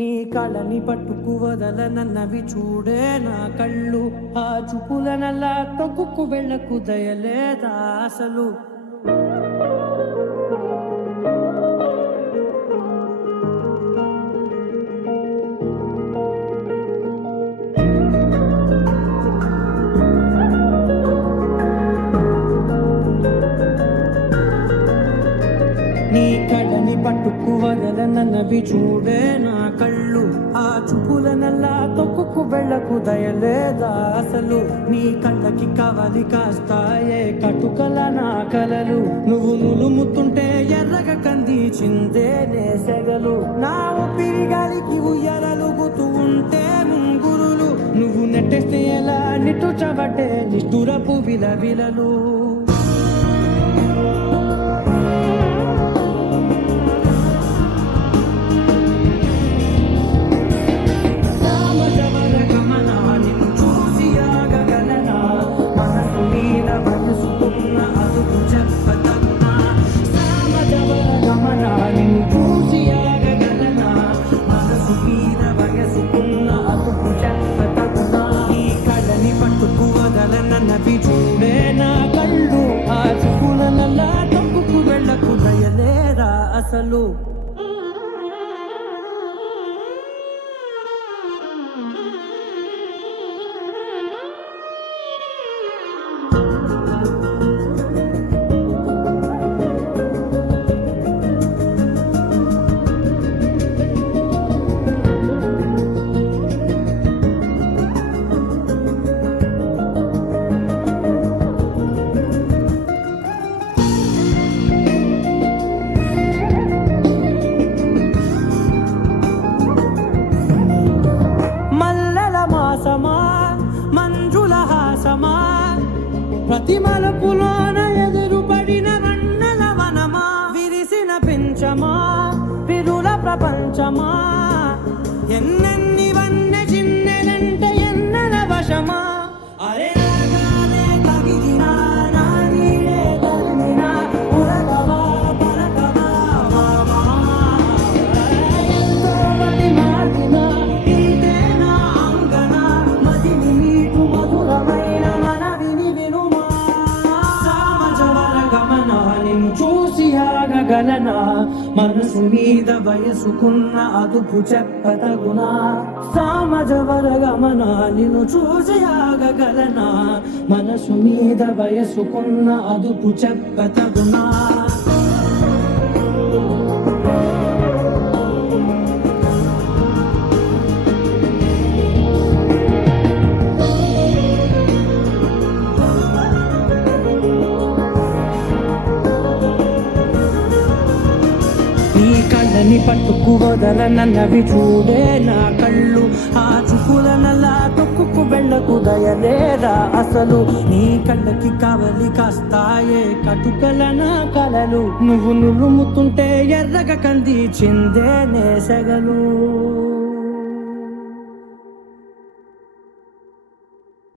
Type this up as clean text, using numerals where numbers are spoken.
నీ కళని పట్టుకు వదలనన్నవి చూడే నా కళ్ళు. ఆ చూపులనల్లా తొక్కుకు వెళ్ళకు దయలేదా అసలు. నీ కళ్ళని పట్టుకు వదలనన్నవి చూడే నా కళ్ళు. ఆ చూపులనల్లా తొక్కుకు వెళ్ళకు దయలేదా అసలు. నీ కళ్ళకి కవలి కాస్తాయే కటుకల నా కలలు. నువ్వు నులుముతుంటే ఎర్రగ కందిచిందే నేసెగలు. నా ఊపిరి గాలికి ఉయ్యాలలుగుతూ ఉంటే ముంగురులు. నువ్వు నెట్టేస్తే ఎలా నిట్టుచబట్టే నిష్ఠురపు విలవిలలు. నవి చూడే నా కళ్ళు. ఆ చూపులనల్లా తప్పుకు వెళ్ళకు దయలేరా అసలు. మంజుల హాసమా ప్రతి మలుపులోన ఎదురుపడిన వన్నెల వనమా. విరిసిన పెంచమా విరుల ప్రపంచమా. ఎన్నెన్ని వన్నె చిన్నెలంటే ఎన్నెల వశమా. అరే రాగానే తగిలినా నా నీడే తరిమినా ఉరకవా పరకవా మామా. ఎంతో మది మాటినా ఇదే నా అంగన. మదిని నీటు మధురమైన మనవిని వినుమా. సామజవర గమన నిన్ను చూసి ఆగగలనా. మనసు మీద వయసుకున్న అదుపు చెప్పతగునా. సామజవర గమన నిన్ను చూసి ఆగగలనా. మనసు మీద వయసుకున్న అదుపు చెప్పతగునా. నీ కళ్ళని పట్టుకు వదలనన్నవి చూడే నా కళ్ళు. ఆ చూపులనల్లా తొక్కుకు వెళ్ళకు దయలేదా అసలు. నీ కళ్ళకి కవలి కాస్తాయే కటుకల నా కలలు. నువ్వు నులుముతుంటే ఎర్రగ కందిచిందే నేసెగలు.